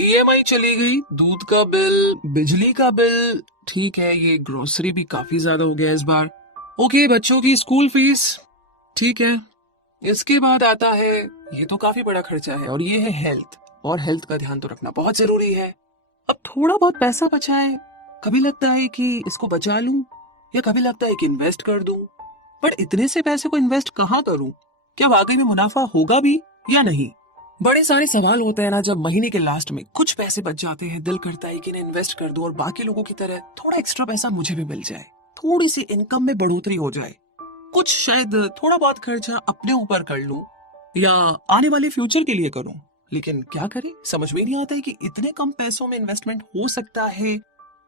EMI चली गई, दूध का बिल, बिजली का बिल, ठीक है, ये ग्रोसरी भी काफी ज्यादा हो गया इस बार। ओके, बच्चों की स्कूल फीस, ठीक है। इसके बाद आता है, ये तो काफी बड़ा खर्चा है, और ये है हेल्थ। और हेल्थ का ध्यान तो रखना बहुत जरूरी है। अब थोड़ा बहुत पैसा बचा है, कभी लगता है कि इसको बचा लूं, या कभी लगता है कि इन्वेस्ट कर दूं। पर इतने से पैसे को इन्वेस्ट कहाँ करूं? क्या वाकई में मुनाफा होगा भी या नहीं? बड़े सारे सवाल होते हैं ना, जब महीने के लास्ट में कुछ पैसे बच जाते हैं, दिल करता है कि इन्हें इन्वेस्ट कर दूं और बाकी लोगों की तरह थोड़ा एक्स्ट्रा पैसा मुझे भी मिल जाए, थोड़ी सी इनकम में बढ़ोतरी हो जाए, कुछ शायद थोड़ा बहुत खर्चा अपने ऊपर कर लूं, या आने वाले फ्यूचर के लिए करूं। लेकिन क्या करें, समझ में नहीं आता है कि इतने कम पैसों में इन्वेस्टमेंट हो सकता है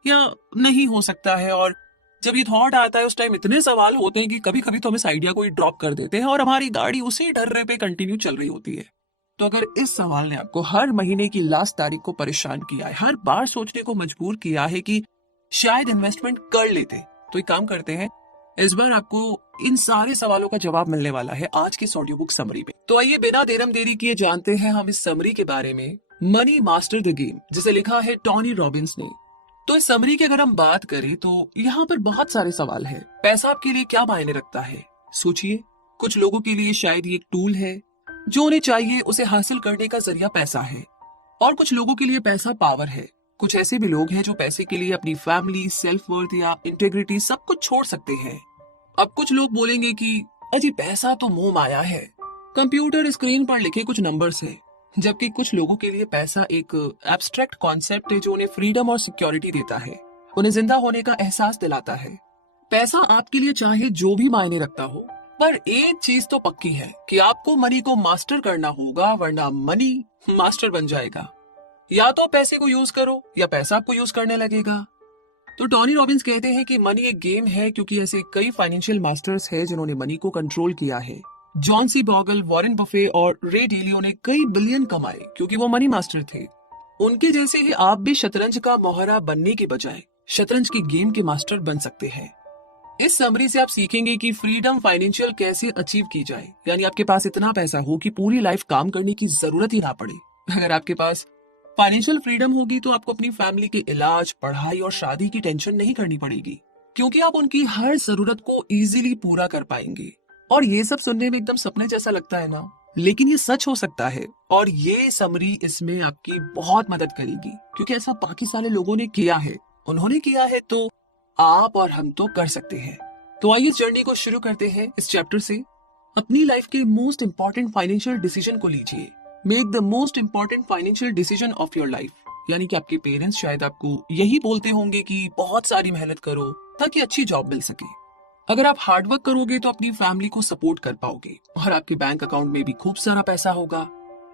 या नहीं हो सकता है। और जब ये थॉट आता है उस टाइम इतने सवाल होते हैं कि कभी कभी तो हम इस आइडिया को ही ड्रॉप कर देते हैं और हमारी गाड़ी उसी डर्रे पे कंटिन्यू चल रही होती है। तो अगर इस सवाल ने आपको हर महीने की लास्ट तारीख को परेशान किया है, हर बार सोचने को मजबूर किया है कि शायद इन्वेस्टमेंट कर लेते, तो एक काम करते हैं, इस बार आपको इन सारे सवालों का जवाब मिलने वाला है आज की ऑडियो बुक समरी में। तो आइए बिना देरम देरी किए जानते हैं हम इस समरी के बारे में, मनी मास्टर द गेम, जिसे लिखा है टोनी रॉबिन्स ने। तो इस समरी की अगर हम बात करें तो यहाँ पर बहुत सारे सवाल हैं। पैसा आपके लिए क्या मायने रखता है? सोचिए, कुछ लोगों के लिए शायद ये एक टूल है, जो उन्हें चाहिए उसे हासिल करने का जरिया पैसा है। और कुछ लोगों के लिए पैसा पावर है। कुछ ऐसे भी लोग हैं जो पैसे के लिए अपनी फैमिली, सेल्फ वर्थ या इंटेग्रिटी सब कुछ छोड़ सकते हैं। अब कुछ लोग बोलेंगे कि अजी पैसा तो मोह माया है, कंप्यूटर स्क्रीन पर लिखे कुछ नंबर्स है। जबकि कुछ लोगों के लिए पैसा एक एब्स्ट्रैक्ट कॉन्सेप्ट है जो उन्हें फ्रीडम और सिक्योरिटी देता है, उन्हें जिंदा होने का एहसास दिलाता है। पैसा आपके लिए चाहे जो भी मायने रखता हो, पर एक चीज तो पक्की है कि आपको मनी को मास्टर करना होगा, वरना मनी मास्टर बन जाएगा। या तो पैसे को यूज करो या पैसा आपको यूज करने लगेगा। तो टोनी रॉबिन्स कहते हैं कि मनी एक गेम है, क्योंकि ऐसे कई फाइनेंशियल मास्टर्स हैं जिन्होंने मनी को कंट्रोल किया है। John C Bogle, Warren Buffett और रे डेलियो ने कई बिलियन कमाए क्योंकि वो मनी मास्टर थे। उनके जैसे ही आप भी शतरंज का मोहरा बनने के बजाय शतरंज की गेम के मास्टर बन सकते हैं। इस समरी से आप सीखेंगे कि फ्रीडम फाइनेंशियल कैसे अचीव की जाए, यानी आपके पास इतना पैसा हो कि पूरी लाइफ काम करने की जरूरत ही ना पड़े। अगर आपके पास फाइनेंशियल फ्रीडम होगी तो आपको अपनी फैमिली के इलाज, पढ़ाई और शादी की टेंशन नहीं करनी पड़ेगी, क्योंकि आप उनकी हर जरूरत को इजीली पूरा कर पाएंगे। और ये सब सुनने में एकदम सपने जैसा लगता है ना, लेकिन ये सच हो सकता है। और ये समरी इसमें आपकी बहुत मदद करेगी, क्योंकि ऐसा बाकी सारे लोगों ने किया है। उन्होंने किया है तो आप और हम तो कर सकते हैं। तो आइए इस जर्नी को शुरू करते हैं इस चैप्टर से। अपनी लाइफ के मोस्ट इंपॉर्टेंट फाइनेंशियल डिसीजन को लीजिए। Make the most important financial decision of your life. यानी कि आपके पेरेंट्स शायद आपको यही बोलते होंगे कि बहुत सारी मेहनत करो ताकि अच्छी जॉब मिल सके। अगर आप हार्डवर्क करोगे तो अपनी फैमिली को सपोर्ट कर पाओगे और आपके बैंक अकाउंट में भी खूब सारा पैसा होगा।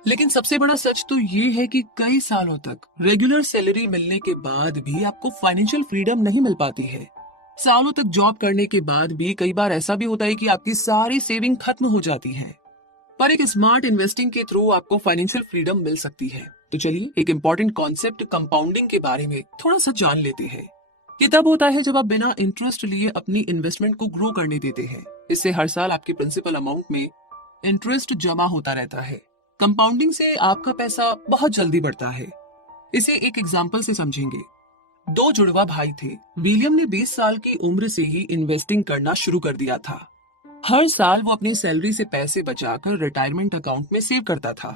लेकिन सबसे बड़ा सच तो ये है कि कई सालों तक रेगुलर सैलरी मिलने के बाद भी आपको फाइनेंशियल फ्रीडम नहीं मिल पाती है। सालों तक जॉब करने के बाद भी कई बार ऐसा भी होता है कि आपकी सारी सेविंग खत्म हो जाती है। पर एक स्मार्ट इन्वेस्टिंग के थ्रू आपको फाइनेंशियल फ्रीडम मिल सकती है। तो चलिए एक इम्पोर्टेंट कॉन्सेप्ट कंपाउंडिंग के बारे में थोड़ा सा जान लेते हैं। ये तब होता है जब आप बिना इंटरेस्ट लिए अपनी इन्वेस्टमेंट को ग्रो करने देते हैं। इससे हर साल आपके प्रिंसिपल अमाउंट में इंटरेस्ट जमा होता रहता है। कंपाउंडिंग से आपका पैसा बहुत जल्दी बढ़ता है। इसे एक एग्जाम्पल से समझेंगे। दो जुड़वा भाई थे। विलियम ने 20 साल की उम्र से ही इन्वेस्टिंग करना शुरू कर दिया था। हर साल वो अपनी सैलरी से पैसे बचाकर रिटायरमेंट अकाउंट में सेव करता था।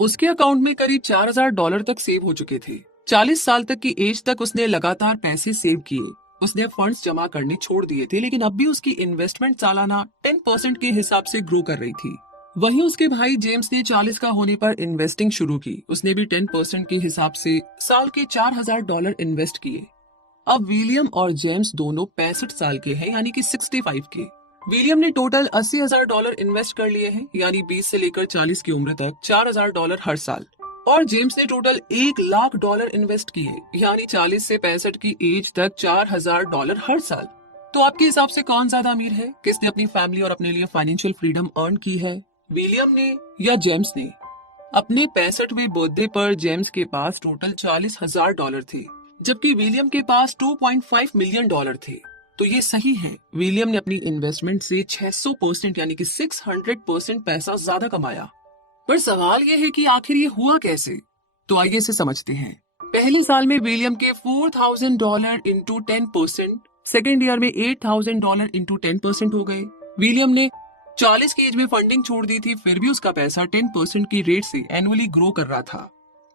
उसके अकाउंट में करीब $4000 तक सेव हो चुके थे। 40 साल तक की एज तक उसने लगातार पैसे सेव किए। उसने फंड्स जमा करने छोड़ दिए थे, लेकिन अब भी उसकी इन्वेस्टमेंट सालाना 10% के हिसाब से ग्रो कर रही थी। वहीं उसके भाई जेम्स ने 40 का होने पर इन्वेस्टिंग शुरू की। उसने भी 10% के हिसाब से साल के $4000 इन्वेस्ट किए। अब विलियम और जेम्स दोनों 65 साल के हैं, यानी कि 65 के। विलियम ने टोटल $80,000 इन्वेस्ट कर लिए हैं, यानी 20 से लेकर 40 की उम्र तक $4000 हर साल। और जेम्स ने टोटल $1,00,000 इन्वेस्ट किए, यानी 40 से 65 की एज तक $4000 हर साल। तो आपके हिसाब से कौन ज्यादा अमीर है? किसने अपनी फैमिली और अपने लिए फाइनेंशियल फ्रीडम अर्न की है, विलियम ने या जेम्स ने? अपने 65वें बर्थडे पर जेम्स के पास टोटल $40,000 थे, जबकि विलियम के पास $2.5 मिलियन थे। तो ये सही है, विलियम ने अपनी इन्वेस्टमेंट से 600% यानी कि 600% पैसा ज्यादा कमाया। पर सवाल ये है कि आखिर ये हुआ कैसे? तो आइए इसे समझते हैं। पहले साल में विलियम के $4,000 इंटू 10%, सेकेंड ईयर में $8,000 इंटू 10% हो गए। विलियम ने 40 की एज में फंडिंग छोड़ दी थी, फिर भी उसका पैसा 10% की रेट से एनुअली ग्रो कर रहा था।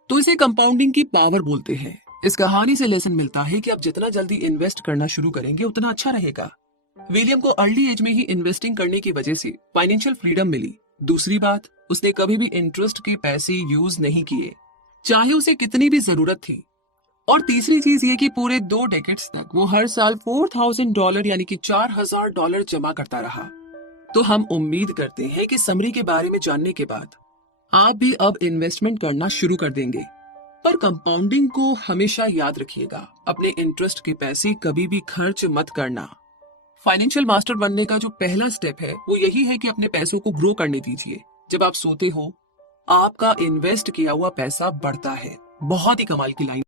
तो इसे कंपाउंडिंग की पावर बोलते हैं। इस कहानी से लेसन मिलता है कि आप जितना जल्दी इन्वेस्ट करना शुरू करेंगे उतना अच्छा रहेगा। विलियम को अर्ली एज में ही इन्वेस्टिंग करने की वजह से फाइनेंशियल फ्रीडम मिली। दूसरी बात, उसने कभी भी इंटरेस्ट के पैसे यूज नहीं किए, चाहे उसे कितनी भी जरूरत थी। और तीसरी चीज ये कि पूरे 2 डेकेड्स तक वो हर साल $4,000 यानी कि $4,000 जमा करता रहा। तो हम उम्मीद करते हैं कि समरी के बारे में जानने के बाद आप भी अब इन्वेस्टमेंट करना शुरू कर देंगे। पर कंपाउंडिंग को हमेशा याद रखिएगा, अपने इंटरेस्ट के पैसे कभी भी खर्च मत करना। फाइनेंशियल मास्टर बनने का जो पहला स्टेप है वो यही है कि अपने पैसों को ग्रो करने दीजिए। जब आप सोते हो आपका इन्वेस्ट किया हुआ पैसा बढ़ता है। बहुत ही कमाल की लाइन।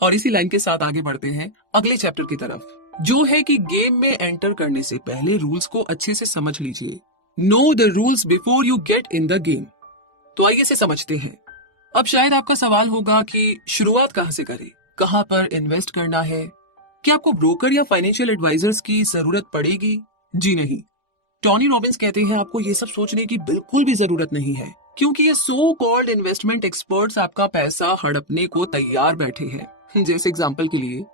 और इसी लाइन के साथ आगे बढ़ते हैं अगले चैप्टर की तरफ, जो है कि गेम में एंटर करने से पहले रूल्स को अच्छे से समझ लीजिए। Know the rules before you get in the game. तो आइए से समझते हैं। अब शायद आपका सवाल होगा कि शुरुआत कहां से करें, कहां पर इन्वेस्ट करना है, क्या आपको ब्रोकर या फाइनेंशियल एडवाइजर्स की जरूरत पड़ेगी? जी नहीं। टोनी रॉबिन्स कहते हैं आपको ये सब सोचने की बिल्कुल भी जरूरत नहीं है, क्योंकि ये सो कॉल्ड इन्वेस्टमेंट एक्सपर्ट्स आपका पैसा हड़पने को तैयार बैठे हैं। जैसे एग्जांपल के लिए,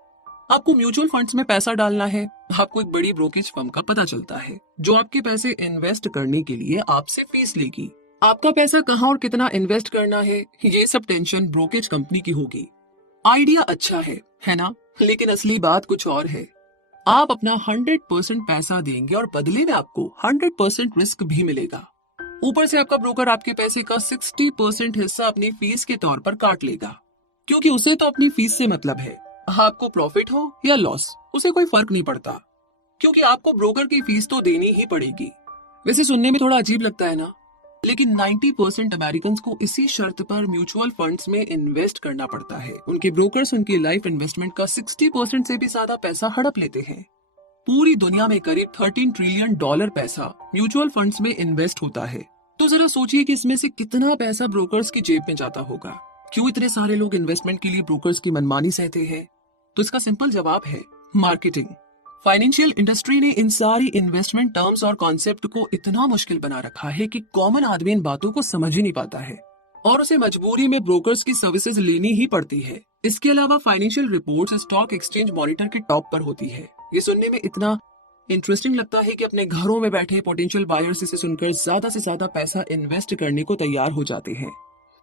आपको म्यूचुअल फंड्स में पैसा डालना है, आपको एक बड़ी ब्रोकेज फर्म का पता चलता है जो आपके पैसे इन्वेस्ट करने के लिए आपसे फीस लेगी। आपका पैसा कहाँ और कितना इन्वेस्ट करना है, ये सब टेंशन ब्रोकेज कंपनी की होगी। आइडिया अच्छा है ना? लेकिन असली बात कुछ और है। आप अपना 100% पैसा देंगे और बदले में आपको 100% रिस्क भी मिलेगा। ऊपर से आपका ब्रोकर आपके पैसे का 60% हिस्सा अपनी फीस के तौर पर काट लेगा, क्योंकि उसे तो अपनी फीस से मतलब है। आपको प्रॉफिट हो या लॉस उसे कोई फर्क नहीं पड़ता, क्योंकि आपको ब्रोकर की फीस तो देनी ही पड़ेगी। वैसे सुनने में थोड़ा अजीब लगता है ना, लेकिन 90% अमेरिकन को इसी शर्त पर म्यूचुअल फंड्स में इन्वेस्ट करना पड़ता है। उनके ब्रोकर्स उनकी लाइफ इन्वेस्टमेंट का 60% से भी ज्यादा पैसा हड़प लेते हैं। पूरी दुनिया में करीब $13 ट्रिलियन पैसा म्यूचुअल फंड्स में इन्वेस्ट होता है। तो जरा सोचिए कि इसमें से कितना पैसा ब्रोकर्स की जेब में जाता होगा। क्यों इतने सारे लोग इन्वेस्टमेंट के लिए ब्रोकर्स की मनमानी सहते हैं? तो इसका सिंपल जवाब है मार्केटिंग। फाइनेंशियल इंडस्ट्री ने इन सारी इन्वेस्टमेंट टर्म्स और कॉन्सेप्ट को इतना मुश्किल बना रखा है कि कॉमन आदमी इन बातों को समझ ही नहीं पाता है और उसे मजबूरी में ब्रोकर्स की सर्विसेज लेनी ही पड़ती है। इसके अलावा financial reports stock exchange monitor के टॉप पर होती है। ये सुनने में इतना इंटरेस्टिंग लगता है कि अपने घरों में बैठे पोटेंशियल बायर्स इसे सुनकर ज्यादा से ज्यादा पैसा इन्वेस्ट करने को तैयार हो जाते हैं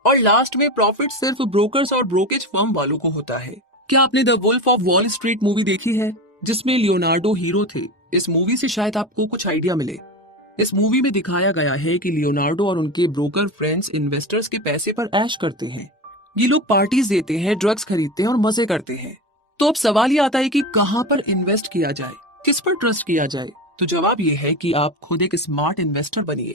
और लास्ट में प्रॉफिट सिर्फ ब्रोकर्स और ब्रोकेज फर्म वालों को होता है। क्या आपने the Wolf of Wall Street movie देखी है, जिसमें लियोनार्डो हीरो थे? इस मूवी से शायद आपको कुछ आइडिया मिले। इस मूवी में दिखाया गया है कि लियोनार्डो और उनके ब्रोकर फ्रेंड्स इन्वेस्टर्स के पैसे पर ऐश करते हैं। ये लोग पार्टीज देते हैं, ड्रग्स खरीदते हैं और मजे करते हैं। तो अब सवाल ये आता है कि कहां पर इन्वेस्ट किया जाए, किस पर ट्रस्ट किया जाए? तो जवाब ये है कि आप खुद एक स्मार्ट इन्वेस्टर बनिए।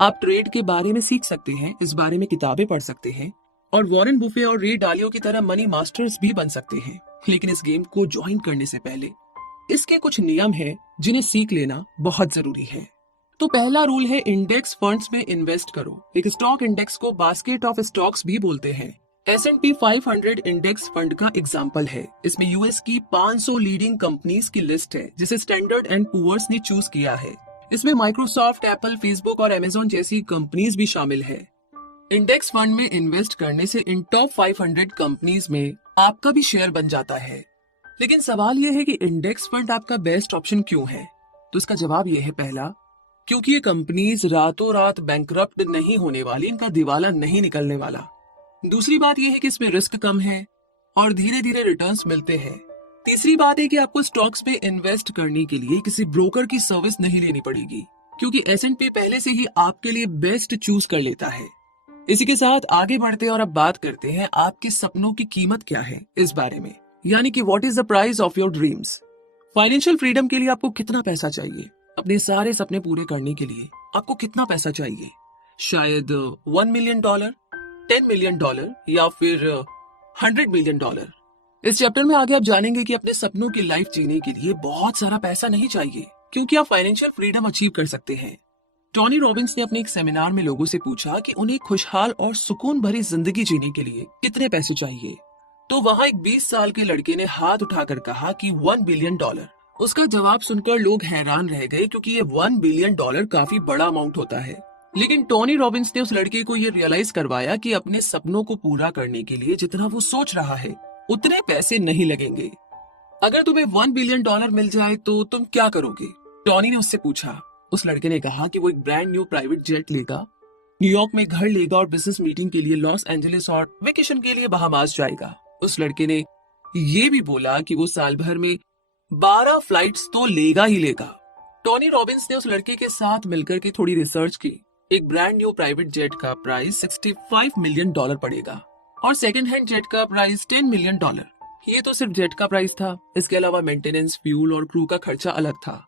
आप ट्रेड के बारे में सीख सकते हैं, इस बारे में किताबें पढ़ सकते हैं और वॉरेन बुफे और रे डालियो की तरह मनी मास्टर्स भी बन सकते हैं। लेकिन इस गेम को ज्वाइन करने से पहले इसके कुछ नियम हैं जिन्हें सीख लेना बहुत जरूरी है। तो पहला रूल है इंडेक्स फंड्स में इन्वेस्ट करो। एक स्टॉक इंडेक्स को बास्केट ऑफ स्टॉक्स भी बोलते हैं। S&P 500 इंडेक्स फंड का एग्जाम्पल है। इसमें यूएस की 500 लीडिंग कंपनीज की लिस्ट है जिसे स्टैंडर्ड एंड पुअर्स ने चूज किया है। इसमें माइक्रोसॉफ्ट, एप्पल, फेसबुक और अमेजोन जैसी कंपनीज भी शामिल है। इंडेक्स फंड में इन्वेस्ट करने से इन टॉप 500 कंपनीज में आपका भी शेयर बन जाता है। लेकिन सवाल यह है कि इंडेक्स फंड आपका बेस्ट ऑप्शन क्यों है? तो इसका जवाब यह है, पहला, क्योंकि ये कंपनीज रातों रात बैंकरप्ट नहीं होने वाली, इनका दिवाला नहीं निकलने वाला। दूसरी बात यह है कि इसमें रिस्क कम है और धीरे धीरे रिटर्न्स मिलते हैं। तीसरी बात है कि आपको स्टॉक्स पे इन्वेस्ट करने के लिए किसी ब्रोकर की सर्विस नहीं लेनी पड़ेगी, क्योंकि S&P पहले से ही आपके लिए बेस्ट चूज कर लेता है। इसी के साथ आगे बढ़ते हैं और अब बात करते हैं आपके सपनों की कीमत क्या है इस बारे में, यानी कि what is the price of your dreams. Financial freedom के लिए आपको कितना पैसा चाहिए? अपने सारे सपने पूरे करने के लिए आपको कितना पैसा चाहिए? शायद $1 मिलियन, $10 मिलियन या फिर $100 मिलियन। इस चैप्टर में आगे आप जानेंगे कि अपने सपनों की लाइफ जीने के लिए बहुत सारा पैसा नहीं चाहिए, क्योंकि आप फाइनेंशियल फ्रीडम अचीव कर सकते हैं। टोनी रॉबिन्स ने अपने एक सेमिनार में लोगों से पूछा कि उन्हें खुशहाल और सुकून भरी जिंदगी जीने के लिए कितने पैसे चाहिए। तो वहां एक 20 साल के लड़के ने हाथ उठाकर कहा कि $1 बिलियन। उसका जवाब सुनकर लोग हैरान रह गए, क्योंकि ये $1 बिलियन काफी बड़ा अमाउंट होता है। लेकिन टोनी रॉबिन्स ने उस लड़के को ये रियलाइज करवाया कि अपने सपनों को पूरा करने के लिए जितना वो सोच रहा है उतने पैसे नहीं लगेंगे। अगर तुम्हें $1 बिलियन मिल जाए तो तुम क्या करोगे? टोनी ने उससे पूछा। उस लड़के ने कहा कि वो एक ब्रांड न्यू प्राइवेट जेट लेगा, न्यूयॉर्क में घर लेगा और बिजनेस मीटिंग के लिए लॉस एंजलिस और वेकेशन के लिए बहामास जाएगा। उस लड़के ने ये भी बोला कि वो साल भर में 12 फ्लाइट्स तो लेगा ही लेगा। टोनी रॉबिन्स ने उस लड़के के साथ मिलकर के थोड़ी रिसर्च की। एक ब्रांड न्यू प्राइवेट जेट का प्राइस $65 मिलियन पड़ेगा और सेकंड हैंड जेट का प्राइस $10 मिलियन। ये तो सिर्फ जेट का प्राइस था, इसके अलावा मेंटेनेंस, फ्यूल और क्रू का खर्चा अलग था।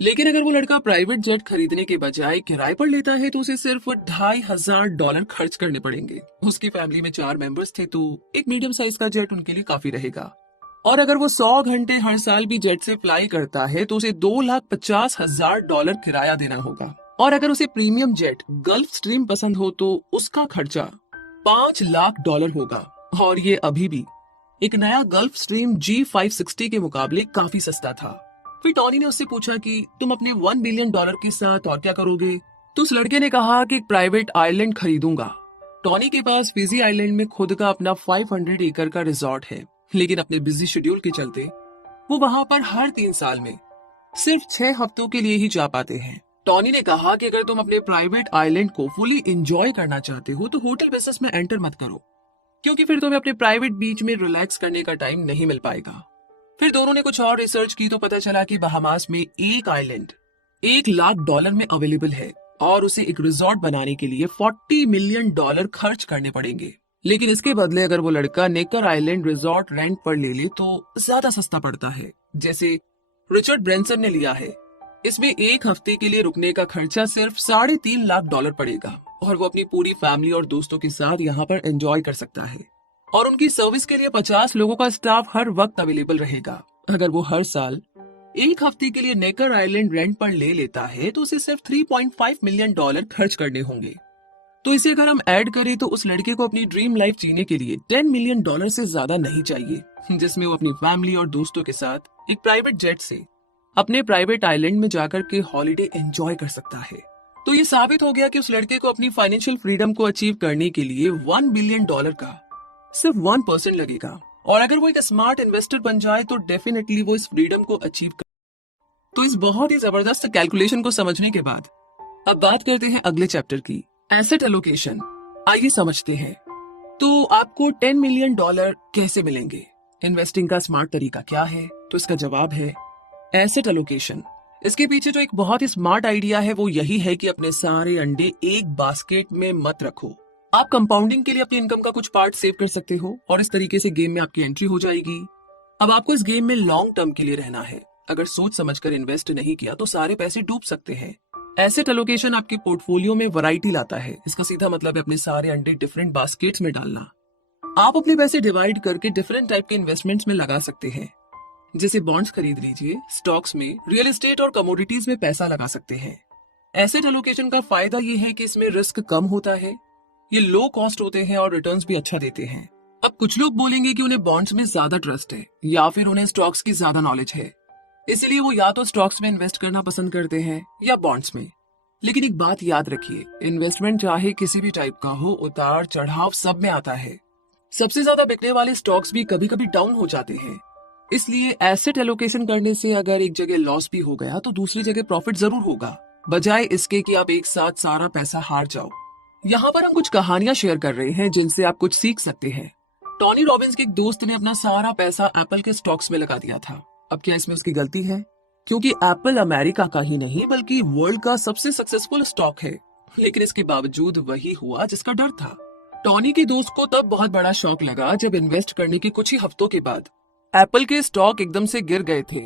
लेकिन अगर वो लड़का प्राइवेट जेट खरीदने के बजाय किराए पर लेता है तो उसे सिर्फ $2,500 खर्च करने पड़ेंगे। उसकी फैमिली में 4 मेंबर्स थे तो एक मीडियम साइज का जेट उनके लिए काफी रहेगा। और अगर वो 100 घंटे हर साल भी जेट से फ्लाई करता है तो उसे $2,50,000 किराया देना होगा। और अगर उसे प्रीमियम जेट गल्फ स्ट्रीम पसंद हो तो उसका खर्चा $5 लाख होगा। और ये अभी भी एक नया गल्फ स्ट्रीम G560 के मुकाबले काफी सस्ता था। फिर टोनी ने उससे पूछा कि तुम अपने $1 बिलियन के साथ और क्या करोगे? तो उस लड़के ने कहा कि एक प्राइवेट आइलैंड खरीदूंगा। टोनी के पास फिजी आइलैंड में खुद का अपना 500 एकड़ का रिजॉर्ट है, लेकिन अपने बिजी शेड्यूल के चलते वो वहां पर हर 3 साल में सिर्फ 6 हफ्तों के लिए ही जा पाते हैं। टोनी ने कहा कि अगर तुम अपने प्राइवेट आइलैंड को फुली एंजॉय करना चाहते हो तो होटल बिजनेस में एंटर मत करो, क्योंकि फिर तुम्हें अपने प्राइवेट बीच में रिलैक्स करने का टाइम नहीं मिल पाएगा। फिर दोनों ने कुछ और रिसर्च की तो पता चला कि बहामास में एक आइलैंड $1 लाख में अवेलेबल है और उसे एक रिजॉर्ट बनाने के लिए $40 मिलियन खर्च करने पड़ेंगे। लेकिन इसके बदले अगर वो लड़का नेकर आइलैंड रिजॉर्ट रेंट पर ले ले तो ज्यादा सस्ता पड़ता है, जैसे रिचर्ड ब्रेंसन ने लिया है। इसमें एक हफ्ते के लिए रुकने का खर्चा सिर्फ $3.5 लाख पड़ेगा और वो अपनी पूरी फैमिली और दोस्तों के साथ यहाँ पर एंजॉय कर सकता है। और उनकी सर्विस के लिए 50 लोगों का स्टाफ हर वक्त अवेलेबल रहेगा। अगर वो हर साल एक हफ्ते के लिए नेकर आइलैंड रेंट पर ले लेता है तो उसे सिर्फ $3.5 मिलियन खर्च करने होंगे। तो इसे अगर हम ऐड करें तो उस लड़के को अपनी ड्रीम लाइफ जीने के लिए $10 मिलियन से ज्यादा नहीं चाहिए, जिसमें वो अपनी फैमिली और दोस्तों के साथ एक प्राइवेट जेट से अपने प्राइवेट आइलैंड में जाकर के हॉलिडे एंजॉय कर सकता है। तो ये साबित हो गया कि उस लड़के को अपनी फाइनेंशियल फ्रीडम को अचीव करने के लिए $1 बिलियन का सिर्फ 1% लगेगा। और अगर वो एक स्मार्ट इन्वेस्टर बन जाए तो डेफिनेटली वो इस फ्रीडम को अचीव कर। तो इस बहुत ही जबरदस्त कैलकुलेशन को समझने के बाद अब बात करते हैं अगले चैप्टर की, एसेट एलोकेशन। आइए समझते हैं। तो आपको $10 मिलियन कैसे मिलेंगे? इन्वेस्टिंग का स्मार्ट तरीका क्या है? तो इसका जवाब है एसेट एलोकेशन। इसके पीछे जो एक बहुत ही स्मार्ट आइडिया है वो यही है कि अपने सारे अंडे एक बास्केट में मत रखो। आप कंपाउंडिंग के लिए अपनी इनकम का कुछ पार्ट सेव कर सकते हो और इस तरीके से गेम में आपकी एंट्री हो जाएगी। अब आपको इस गेम में लॉन्ग टर्म के लिए रहना है। अगर सोच समझकर इन्वेस्ट नहीं किया तो सारे पैसे डूब सकते हैं। एसेट एलोकेशन आपके पोर्टफोलियो में वैरायटी लाता है। इसका सीधा मतलब है अपने सारे अंडे डिफरेंट बास्केट्स में डालना। आप अपने पैसे डिवाइड करके डिफरेंट टाइप के इन्वेस्टमेंट्स में लगा सकते हैं, जैसे बॉन्ड्स खरीद लीजिए, स्टॉक्स में, रियल एस्टेट और कमोडिटीज में पैसा लगा सकते हैं। एसेट एलोकेशन का फायदा ये है कि इसमें रिस्क कम होता है, ये लो कॉस्ट होते हैं और रिटर्न्स भी अच्छा देते हैं। अब कुछ लोग बोलेंगे कि उन्हें बॉन्ड्स में ज्यादा ट्रस्ट है या फिर उन्हें स्टॉक्स की ज्यादा नॉलेज है, इसलिए वो या तो स्टॉक्स में इन्वेस्ट करना पसंद करते हैं या बॉन्ड्स में। लेकिन एक बात याद रखिए, इन्वेस्टमेंट चाहे किसी भी टाइप का हो, उतार चढ़ाव सब में आता है। सबसे ज्यादा बिकने वाले स्टॉक्स भी कभी कभी डाउन हो जाते हैं। इसलिए एसेट एलोकेशन करने से अगर एक जगह लॉस भी हो गया तो दूसरी जगह प्रॉफिट जरूर होगा, बजाय इसके कि आप एक साथ सारा पैसा हार जाओ। यहाँ पर हम कुछ कहानियां शेयर कर रहे हैं जिनसे आप कुछ सीख सकते हैं। टोनी रॉबिन्स के एक दोस्त ने अपना सारा पैसा एप्पल के स्टॉक्स में लगा दिया था। अब क्या इसमें उसकी गलती है? क्योंकि एप्पल अमेरिका का ही नहीं बल्कि वर्ल्ड का सबसे सक्सेसफुल स्टॉक है। लेकिन इसके बावजूद वही हुआ जिसका डर था। टोनी के दोस्त को तब बहुत बड़ा शॉक लगा जब इन्वेस्ट करने के कुछ ही हफ्तों के बाद एप्पल के स्टॉक एकदम से गिर गए थे,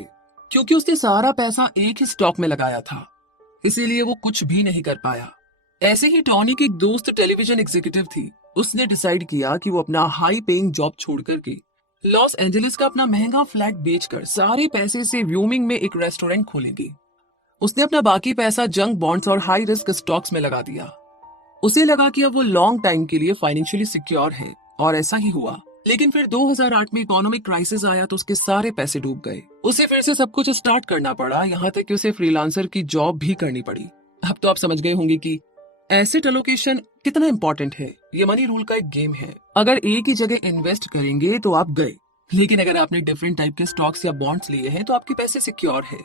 क्योंकि उसने सारा पैसा एक ही स्टॉक में लगाया था। इसीलिए वो कुछ भी नहीं कर पाया। ऐसे ही टोनी की एक दोस्त टेलीविजन एग्जीक्यूटिव थी। उसने डिसाइड किया कि वो अपना हाई पेइंग जॉब छोड़ करके लॉस एंजलिस का अपना महंगा फ्लैट बेचकर सारे पैसे से व्यूमिंग में एक रेस्टोरेंट खोलेंगी। उसने अपना बाकी पैसा जंक बॉन्ड्स और हाई रिस्क स्टॉक्स में लगा दिया। उसे लगा कि अब वो लॉन्ग टाइम के लिए फाइनेंशियली सिक्योर है, और ऐसा ही हुआ। लेकिन फिर 2008 में इकोनॉमिक क्राइसिस आया तो उसके सारे पैसे डूब गए। उसे फिर से सब कुछ स्टार्ट करना पड़ा, यहाँ तक कि उसे फ्रीलांसर की जॉब भी करनी पड़ी। अब तो आप समझ गए होंगे कि एसेट एलोकेशन कितना इंपॉर्टेंट है। ये मनी रूल का एक गेम है। अगर एक ही जगह इन्वेस्ट करेंगे तो आप गए, लेकिन अगर आपने डिफरेंट टाइप के स्टॉक्स या बॉन्ड्स लिए हैं तो आपके पैसे सिक्योर है।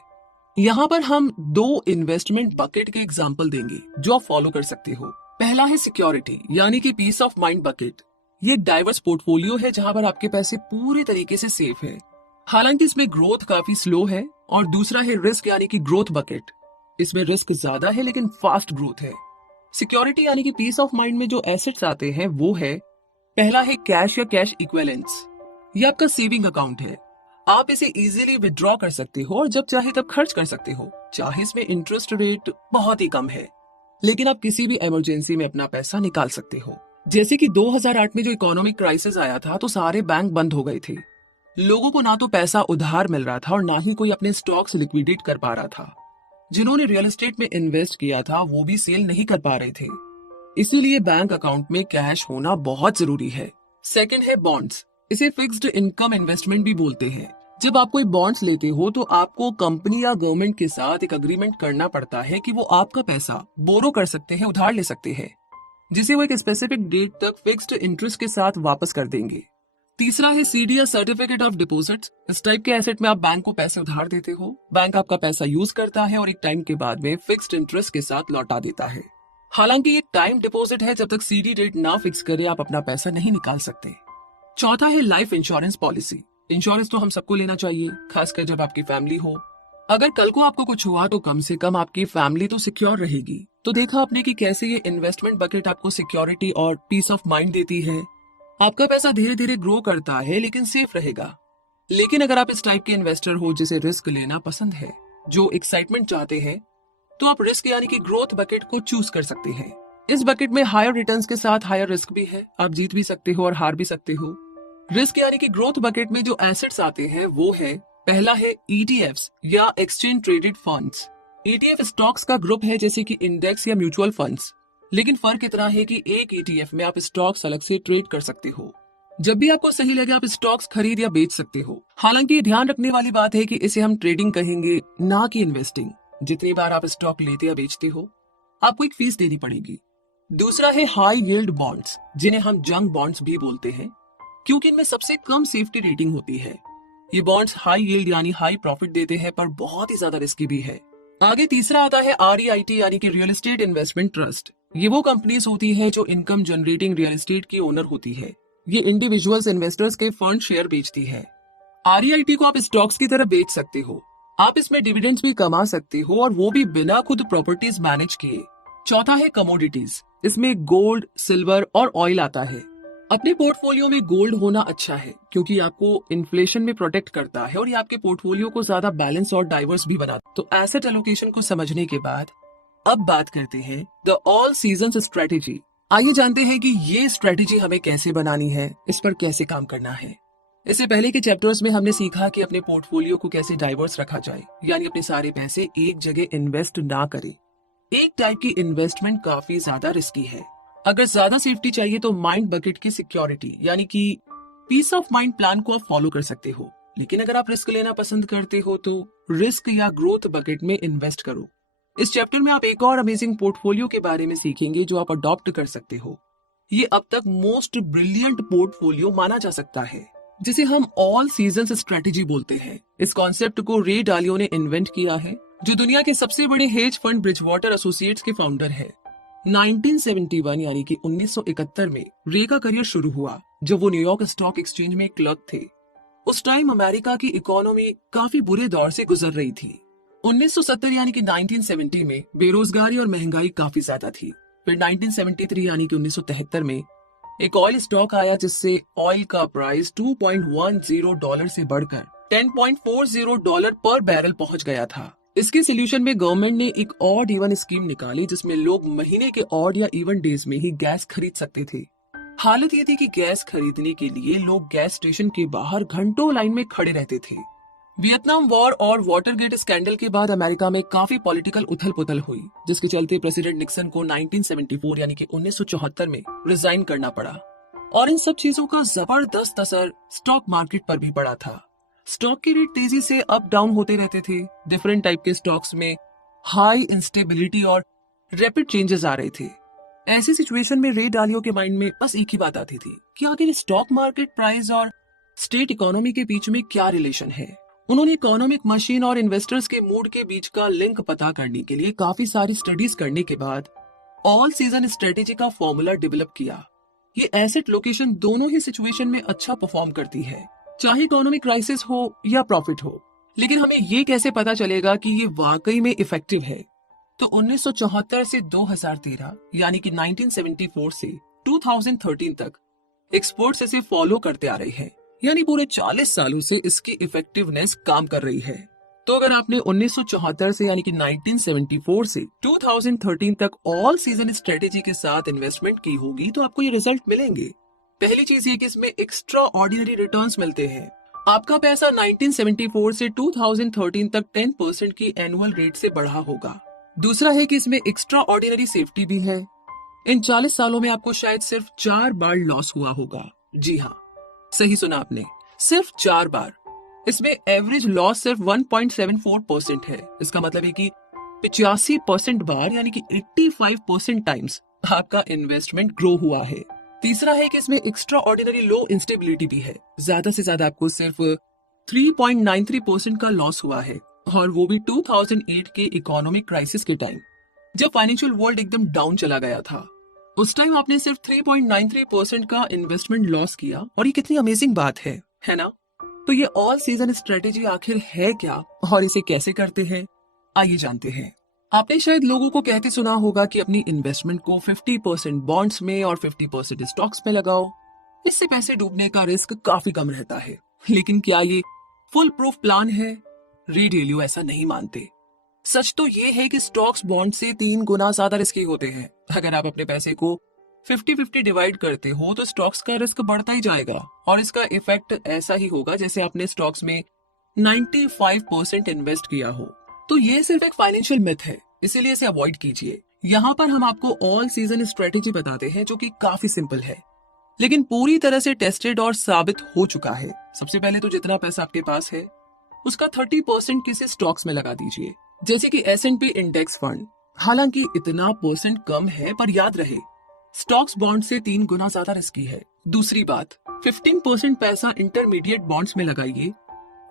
यहाँ पर हम 2 इन्वेस्टमेंट बकेट के एग्जाम्पल देंगे जो आप फॉलो कर सकते हो। पहला है सिक्योरिटी यानी कि पीस ऑफ माइंड बकेट। ये एक डाइवर्स पोर्टफोलियो है जहां पर आपके पैसे पूरे तरीके से सेफ है, हालांकि इसमें ग्रोथ काफी स्लो है। और दूसरा है रिस्क यानी कि ग्रोथ बकेट। इसमें रिस्क ज्यादा है लेकिन फास्ट ग्रोथ है। सिक्योरिटी यानी कि पीस ऑफ माइंड में जो एसेट्स आते हैं वो है, पहला है कैश या कैश इक्विवेलेंट्स। ये आपका सेविंग अकाउंट है। आप इसे इजीली विड्रॉ कर सकते हो और जब चाहे तब खर्च कर सकते हो, चाहे इसमें इंटरेस्ट रेट बहुत ही कम है, लेकिन आप किसी भी इमरजेंसी में अपना पैसा निकाल सकते हो। जैसे कि 2008 में जो इकोनॉमिक क्राइसिस आया था तो सारे बैंक बंद हो गए थे। लोगों को ना तो पैसा उधार मिल रहा था और ना ही कोई अपने स्टॉक्स लिक्विडेट कर पा रहा था। जिन्होंने रियल एस्टेट में इन्वेस्ट किया था वो भी सेल नहीं कर पा रहे थे। इसीलिए बैंक अकाउंट में कैश होना बहुत जरूरी है। सेकंड है बॉन्ड्स। इसे फिक्स्ड इनकम इन्वेस्टमेंट भी बोलते हैं। जब आप कोई बॉन्ड्स लेते हो तो आपको कंपनी या गवर्नमेंट के साथ एक अग्रीमेंट करना पड़ता है कि वो आपका पैसा बोरो कर सकते हैं, उधार ले सकते हैं, जिसे वो एक स्पेसिफिक डेट तक फिक्स्ड इंटरेस्ट के साथ वापस कर देंगे। तीसरा है सीडी या सर्टिफिकेट ऑफ डिपॉजिट। इस टाइप के एसेट में आप बैंक को पैसे उधार देते हो, बैंक आपका पैसा यूज करता है और एक टाइम के बाद में फिक्स्ड इंटरेस्ट के साथ लौटा देता है। हालांकि ये टाइम डिपॉजिट है, जब तक सीडी डेट ना फिक्स करे आप अपना पैसा नहीं निकाल सकते। चौथा है लाइफ इंश्योरेंस पॉलिसी। इंश्योरेंस तो हम सबको लेना चाहिए, खासकर जब आपकी फैमिली हो। अगर कल को आपको कुछ हुआ तो कम से कम आपकी फैमिली तो सिक्योर रहेगी। तो देखा आपने कि कैसे ये इन्वेस्टमेंट बकेट आपको सिक्योरिटी और पीस ऑफ माइंड देती है। आपका पैसा धीरे धीरे ग्रो करता है लेकिन सेफ रहेगा। लेकिन अगर आप इस टाइप के इन्वेस्टर हो जिसे रिस्क लेना पसंद है, जो एक्साइटमेंट चाहते हैं, तो आप रिस्क यानी कि ग्रोथ बकेट को चूज कर सकते हैं। इस बकेट में हायर रिटर्न्स के साथ हायर रिस्क भी है। आप जीत भी सकते हो और हार भी सकते हो। रिस्क यानी कि ग्रोथ बकेट में जो एसेट्स आते हैं वो है, पहला है ईटीएफ्स या exchange traded funds. ETF stocks का ग्रुप है जैसे कि इंडेक्स या म्यूचुअल फंड्स, लेकिन फर्क इतना है कि एक ईटीएफ में आप स्टॉक्स अलग से ट्रेड कर सकते हो। जब भी आपको सही लगे आप स्टॉक्स खरीद या बेच सकते हो। हालांकि ये ध्यान रखने वाली बात है कि इसे हम ट्रेडिंग कहेंगे, ना कि इन्वेस्टिंग। जितनी बार आप स्टॉक लेते या बेचते हो आपको एक फीस देनी पड़ेगी। दूसरा है हाई यील्ड बॉन्ड्स, जिन्हें हम जंक बॉन्ड्स भी बोलते हैं, क्योंकि इनमें सबसे कम सेफ्टी रेटिंग होती है। ये बॉन्ड्स हाई यील्ड यानी हाई प्रॉफिट देते हैं पर बहुत ही ज्यादा रिस्की भी है। आगे तीसरा आता है आरईआईटी यानी कि रियल एस्टेट इन्वेस्टमेंट ट्रस्ट। ये वो कंपनीज होती है जो इनकम जनरेटिंग रियल एस्टेट की ओनर होती है। ये इंडिविजुअल्स इन्वेस्टर्स के फंड शेयर बेचती है। आरईआईटी को आप स्टॉक्स की तरह बेच सकते हो। आप इसमें डिविडेंड्स भी कमा सकते हो और वो भी बिना खुद प्रॉपर्टीज मैनेज किए। चौथा है कमोडिटीज। इसमें गोल्ड, सिल्वर और ऑयल आता है। अपने पोर्टफोलियो में गोल्ड होना अच्छा है क्योंकि आपको इन्फ्लेशन में प्रोटेक्ट करता है और ये आपके पोर्टफोलियो को ज्यादा बैलेंस और डाइवर्स भी बनाता है। तो एसेट एलोकेशन को समझने के बाद अब बात करते हैं द ऑल सीजन्स स्ट्रेटेजी। आइए जानते हैं कि ये स्ट्रेटेजी हमें कैसे बनानी है, इस पर कैसे काम करना है। इससे पहले के चैप्टर्स में हमने सीखा कि अपने पोर्टफोलियो को कैसे डाइवर्स रखा जाए, यानी अपने सारे पैसे एक जगह इन्वेस्ट ना करें। एक टाइप की इन्वेस्टमेंट काफी ज्यादा रिस्की है। अगर ज्यादा सेफ्टी चाहिए तो माइंड बकेट की सिक्योरिटी यानी कि पीस ऑफ माइंड प्लान को आप फॉलो कर सकते हो। लेकिन अगर आप रिस्क लेना पसंद करते हो तो रिस्क या ग्रोथ बकेट में इन्वेस्ट करो। इस चैप्टर में आप एक और अमेजिंग पोर्टफोलियो के बारे में सीखेंगे जो आप अडॉप्ट कर सकते हो। ये अब तक मोस्ट ब्रिलियंट पोर्टफोलियो माना जा सकता है, जिसे हम ऑल सीजन्स स्ट्रेटेजी बोलते हैं। इस कॉन्सेप्ट को रे डालियो ने इन्वेंट किया है, जो दुनिया के सबसे बड़े हेज फंड ब्रिजवाटर एसोसिएट्स के फाउंडर है। 1971 यानी कि 1971 में रे का करियर शुरू हुआ जब वो न्यूयॉर्क स्टॉक एक्सचेंज में क्लर्क थे। उस टाइम अमेरिका की इकोनॉमी काफी बुरे दौर से गुजर रही थी। 1970 यानी कि 1970 में बेरोजगारी और महंगाई काफी ज्यादा थी। फिर 1973 यानी कि 1973 में एक ऑयल स्टॉक आया जिससे ऑयल का प्राइस $2.10 से बढ़कर $10.40 पर बैरल पहुंच गया था। इसके सोल्यूशन में गवर्नमेंट ने एक ऑड इवन स्कीम निकाली जिसमें लोग महीने के ऑड या इवन डेज में ही गैस खरीद सकते थे। हालत ये थी कि गैस खरीदने के लिए लोग गैस स्टेशन के बाहर घंटों लाइन में खड़े रहते थे। वियतनाम वॉर और वाटरगेट स्कैंडल के बाद अमेरिका में काफी पॉलिटिकल उथल पुथल हुई, जिसके चलते प्रेसिडेंट निक्सन को 1974 यानी कि 1974 में रिजाइन करना पड़ा। और इन सब चीजों का जबरदस्त असर स्टॉक मार्केट पर भी पड़ा था। स्टॉक के रेट तेजी से अप डाउन होते रहते थे। डिफरेंट टाइप के स्टॉक्स में हाई इंस्टेबिलिटी और रैपिड चेंजेस आ रहे थे। ऐसी सिचुएशन में रे डालियो के माइंड में बस एक ही बात आती थी कि आखिर स्टॉक मार्केट प्राइस और स्टेट इकोनॉमी के बीच में क्या रिलेशन है। उन्होंने इकोनॉमिक मशीन और इन्वेस्टर्स के मूड के बीच का लिंक पता करने के लिए काफी सारी स्टडीज करने के बाद ऑल सीजन स्ट्रेटेजी का फॉर्मूला डेवलप किया। ये एसेट लोकेशन दोनों ही सिचुएशन में अच्छा परफॉर्म करती है, चाहे इकोनॉमिक क्राइसिस हो या प्रॉफिट हो। लेकिन हमें ये कैसे पता चलेगा कि ये वाकई में इफेक्टिव है? तो 1974 से 2013 यानी कि 1974 से 2013 तक एक्सपर्ट्स इसे फॉलो करते आ रहे हैं, यानी पूरे 40 सालों से इसकी इफेक्टिवनेस काम कर रही है। तो अगर आपने 1974 से यानी कि 1974 से 2013 तक ऑल सीजन स्ट्रेटेजी के साथ इन्वेस्टमेंट की होगी तो आपको ये रिजल्ट मिलेंगे। पहली चीज ये कि इसमें एक्स्ट्रा ऑर्डिनरी रिटर्न्स मिलते हैं। आपका पैसा 1974 से 2013 तक 10% की एनुअल रेट से बढ़ा होगा। दूसरा है कि इसमें एक्स्ट्रा ऑर्डिनरी सेफ्टी भी है। इन 40 सालों में आपको शायद सिर्फ 4 बार लॉस हुआ होगा। जी हाँ, सही सुना आपने, सिर्फ 4 बार। इसमें एवरेज लॉस सिर्फ 1.74% है। इसका मतलब है कि 85% बार यानी कि 85% टाइम्स आपका इन्वेस्टमेंट ग्रो हुआ है। तीसरा है कि इसमें एक्स्ट्रा ऑर्डिनरी लो इंस्टेबिलिटी भी है। ज्यादा से ज्यादा आपको सिर्फ 3.93% का लॉस हुआ है, और वो भी 2008 के इकोनॉमिक क्राइसिस के टाइम, जब फाइनेंशियल वर्ल्ड एकदम डाउन चला गया था। उस टाइम आपने सिर्फ 3.93% का इन्वेस्टमेंट लॉस किया, और ये कितनी अमेजिंग बात है ना? तो ये ऑल सीजन स्ट्रेटेजी आखिर है क्या और इसे कैसे करते हैं, आइए जानते हैं। आपने शायद लोगों को कहते सुना होगा कि अपनी इन्वेस्टमेंट को 50% बॉन्ड्स में और 50% स्टॉक्स में लगाओ, इससे पैसे डूबने का रिस्क काफी कम रहता है। लेकिन क्या ये फुल प्रूफ प्लान है? रे डालियो ऐसा नहीं मानते। सच तो ये है कि स्टॉक्स बॉन्ड से 3 गुना ज्यादा रिस्की होते हैं। अगर आप अपने पैसे को 50-50 डिवाइड करते हो तो स्टॉक्स का रिस्क बढ़ता ही जाएगा, और इसका इफेक्ट ऐसा ही होगा जैसे आपने स्टॉक्स में 95% इन्वेस्ट किया हो। तो ये सिर्फ एक फाइनेंशियल मिथ है, इसीलिए इसे अवॉइड कीजिए। यहाँ पर हम आपको ऑल सीजन स्ट्रेटेजी बताते हैं जो कि काफी सिंपल है, लेकिन पूरी तरह से टेस्टेड और साबित हो चुका है। सबसे पहले तो जितना पैसा आपके पास है उसका 30% किसी स्टॉक्स में लगा दीजिए, जैसे कि S&P इंडेक्स फंड। हालांकि इतना परसेंट कम है, पर याद रहे स्टॉक्स बॉन्ड से 3 गुना ज्यादा रिस्की है। दूसरी बात, 15% पैसा इंटरमीडिएट बॉन्ड्स में लगाइए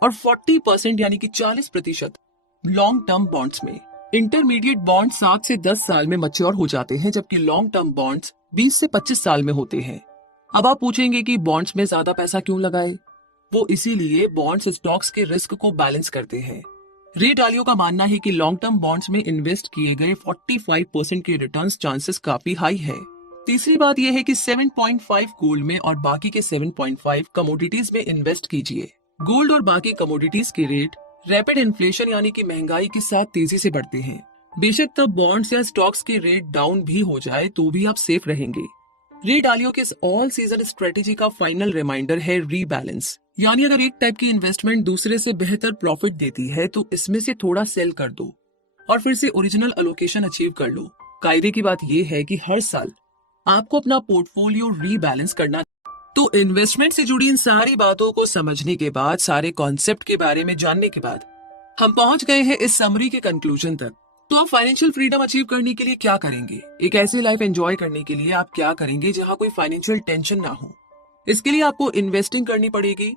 और 40% यानी कि 40% लॉन्ग टर्म बॉन्ड्स में। इंटरमीडिएट बॉन्ड 7 से 10 साल में मैच्योर हो जाते हैं, जबकि लॉन्ग टर्म बॉन्ड्स 20 से 25 साल में होते हैं। अब आप पूछेंगे कि बॉन्ड्स में ज्यादा पैसा क्यों लगाए? वो इसीलिए बॉन्ड्स स्टॉक्स के रिस्क को बैलेंस करते हैं। रे डालियो का मानना है कि लॉन्ग टर्म बॉन्ड्स में इन्वेस्ट किए गए 45% के रिटर्न्स चांसेस काफी हाई है। तीसरी बात यह है कि 7.5 गोल्ड में और बाकी के 7.5 कमोडिटीज में इन्वेस्ट कीजिए। गोल्ड और बाकी कमोडिटीज के रेट रैपिड इन्फ्लेशन यानी कि महंगाई के साथ तेजी से बढ़ते हैं। बेशक तब बॉन्ड्स या स्टॉक्स के रेट डाउन भी हो जाए तो भी आप सेफ रहेंगे। रे डालियो के इस ऑल सीजन स्ट्रेटेजी का फाइनल रिमाइंडर है रीबैलेंस, यानी अगर एक टाइप की इन्वेस्टमेंट दूसरे से बेहतर प्रॉफिट देती है तो इसमें से थोड़ा सेल कर दो और फिर से ओरिजिनल अलोकेशन अचीव कर लो। कायदे की बात यह है कि हर साल आपको अपना पोर्टफोलियो रीबैलेंस करना। तो इन्वेस्टमेंट से जुड़ी इन सारी बातों को समझने के बाद, सारे कॉन्सेप्ट के बारे में जानने के बाद हम पहुंच गए हैं इस समरी के कंक्लूजन तक। तो आप फाइनेंशियल फ्रीडम अचीव करने के लिए क्या करेंगे? एक ऐसी लाइफ एंजॉय करने के लिए आप क्या करेंगे जहां कोई फाइनेंशियल टेंशन ना हो? इसके लिए आपको इन्वेस्टिंग करनी पड़ेगी।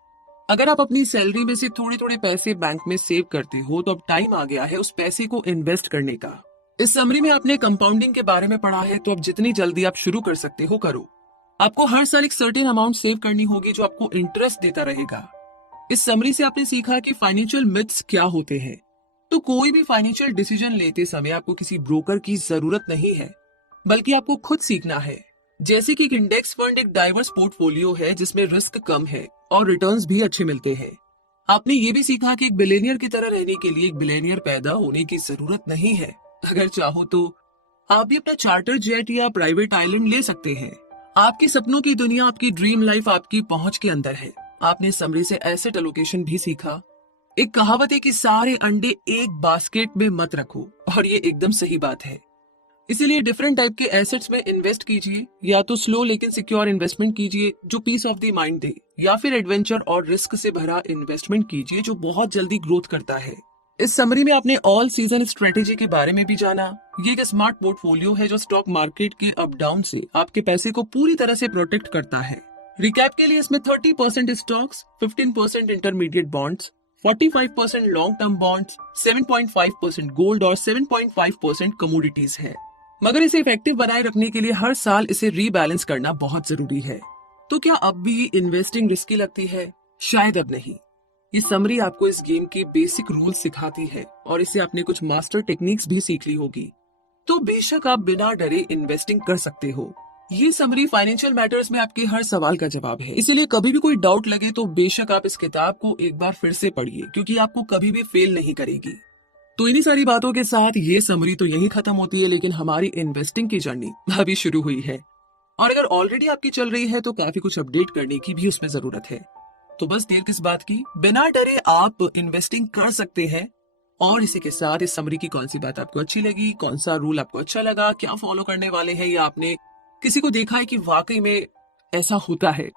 अगर आप अपनी सैलरी में से थोड़े थोड़े पैसे बैंक में सेव करते हो तो अब टाइम आ गया है उस पैसे को इन्वेस्ट करने का। इस समरी में आपने कंपाउंडिंग के बारे में पढ़ा है, तो अब जितनी जल्दी आप शुरू कर सकते हो करो। आपको हर साल एक सर्टेन अमाउंट सेव करनी होगी जो आपको इंटरेस्ट देता रहेगा। इस समरी से आपने सीखा कि फाइनेंशियल मिथ्स क्या होते हैं। तो कोई भी फाइनेंशियल डिसीजन लेते समय आपको किसी ब्रोकर की जरूरत नहीं है, बल्कि आपको खुद सीखना है। जैसे कि एक इंडेक्स फंड एक डाइवर्स पोर्टफोलियो है जिसमें रिस्क कम है और रिटर्न्स भी अच्छे मिलते हैं। आपने ये भी सीखा कि एक बिलियनियर की तरह रहने के लिए एक बिलियनियर पैदा होने की जरूरत नहीं है। अगर चाहो तो आप भी अपना चार्टर जेट या प्राइवेट आइलैंड ले सकते हैं। आपके सपनों की दुनिया, आपकी ड्रीम लाइफ आपकी पहुंच के अंदर है। आपने समरी से एसेट एलोकेशन भी सीखा। एक कहावत है कि सारे अंडे एक बास्केट में मत रखो, और ये एकदम सही बात है। इसीलिए डिफरेंट टाइप के एसेट्स में इन्वेस्ट कीजिए, या तो स्लो लेकिन सिक्योर इन्वेस्टमेंट कीजिए जो पीस ऑफ द माइंड दे, या फिर एडवेंचर और रिस्क से भरा इन्वेस्टमेंट कीजिए जो बहुत जल्दी ग्रोथ करता है। इस समरी में आपने ऑल सीजन स्ट्रेटेजी के बारे में भी जाना। ये एक स्मार्ट पोर्टफोलियो है जो स्टॉक मार्केट के अप डाउन से आपके पैसे को पूरी तरह से प्रोटेक्ट करता है। रिकैप के लिए इसमें 30% stocks, 15% intermediate bonds, 45% long term bonds, 7.5% gold और 7.5% कमोडिटीज है। मगर इसे इफेक्टिव बनाए रखने के लिए हर साल इसे रीबैलेंस करना बहुत जरूरी है। तो क्या अब भी इन्वेस्टिंग रिस्की लगती है? शायद अब नहीं। ये समरी आपको इस गेम के बेसिक रूल्स सिखाती है और इससे आपने कुछ मास्टर टेक्निक्स भी सीख ली होगी। तो बेशक आप बिना डरे इन्वेस्टिंग कर सकते हो। ये समरी फाइनेंशियल मैटर्स में आपके हर सवाल का जवाब है। इसीलिए कभी भी कोई डाउट लगे तो बेशक आप इस किताब को एक बार फिर से पढ़िए, क्योंकि आपको कभी भी फेल नहीं करेगी। तो इन्हीं सारी बातों के साथ ये समरी तो यही खत्म होती है, लेकिन हमारी इन्वेस्टिंग की जर्नी अभी शुरू हुई है। और अगर ऑलरेडी आपकी चल रही है तो काफी कुछ अपडेट करने की भी उसमें जरूरत है। तो बस देर किस बात की, बिना डरे आप इन्वेस्टिंग कर सकते हैं। और इसी के साथ इस समरी की कौन सी बात आपको अच्छी लगी, कौन सा रूल आपको अच्छा लगा, क्या फॉलो करने वाले हैं, या आपने किसी को देखा है कि वाकई में ऐसा होता है,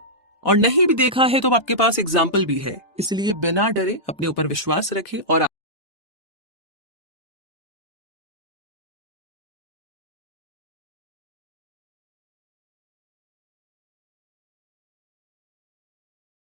और नहीं भी देखा है तो आपके पास एग्जाम्पल भी है। इसलिए बिना डरे अपने ऊपर विश्वास रखें और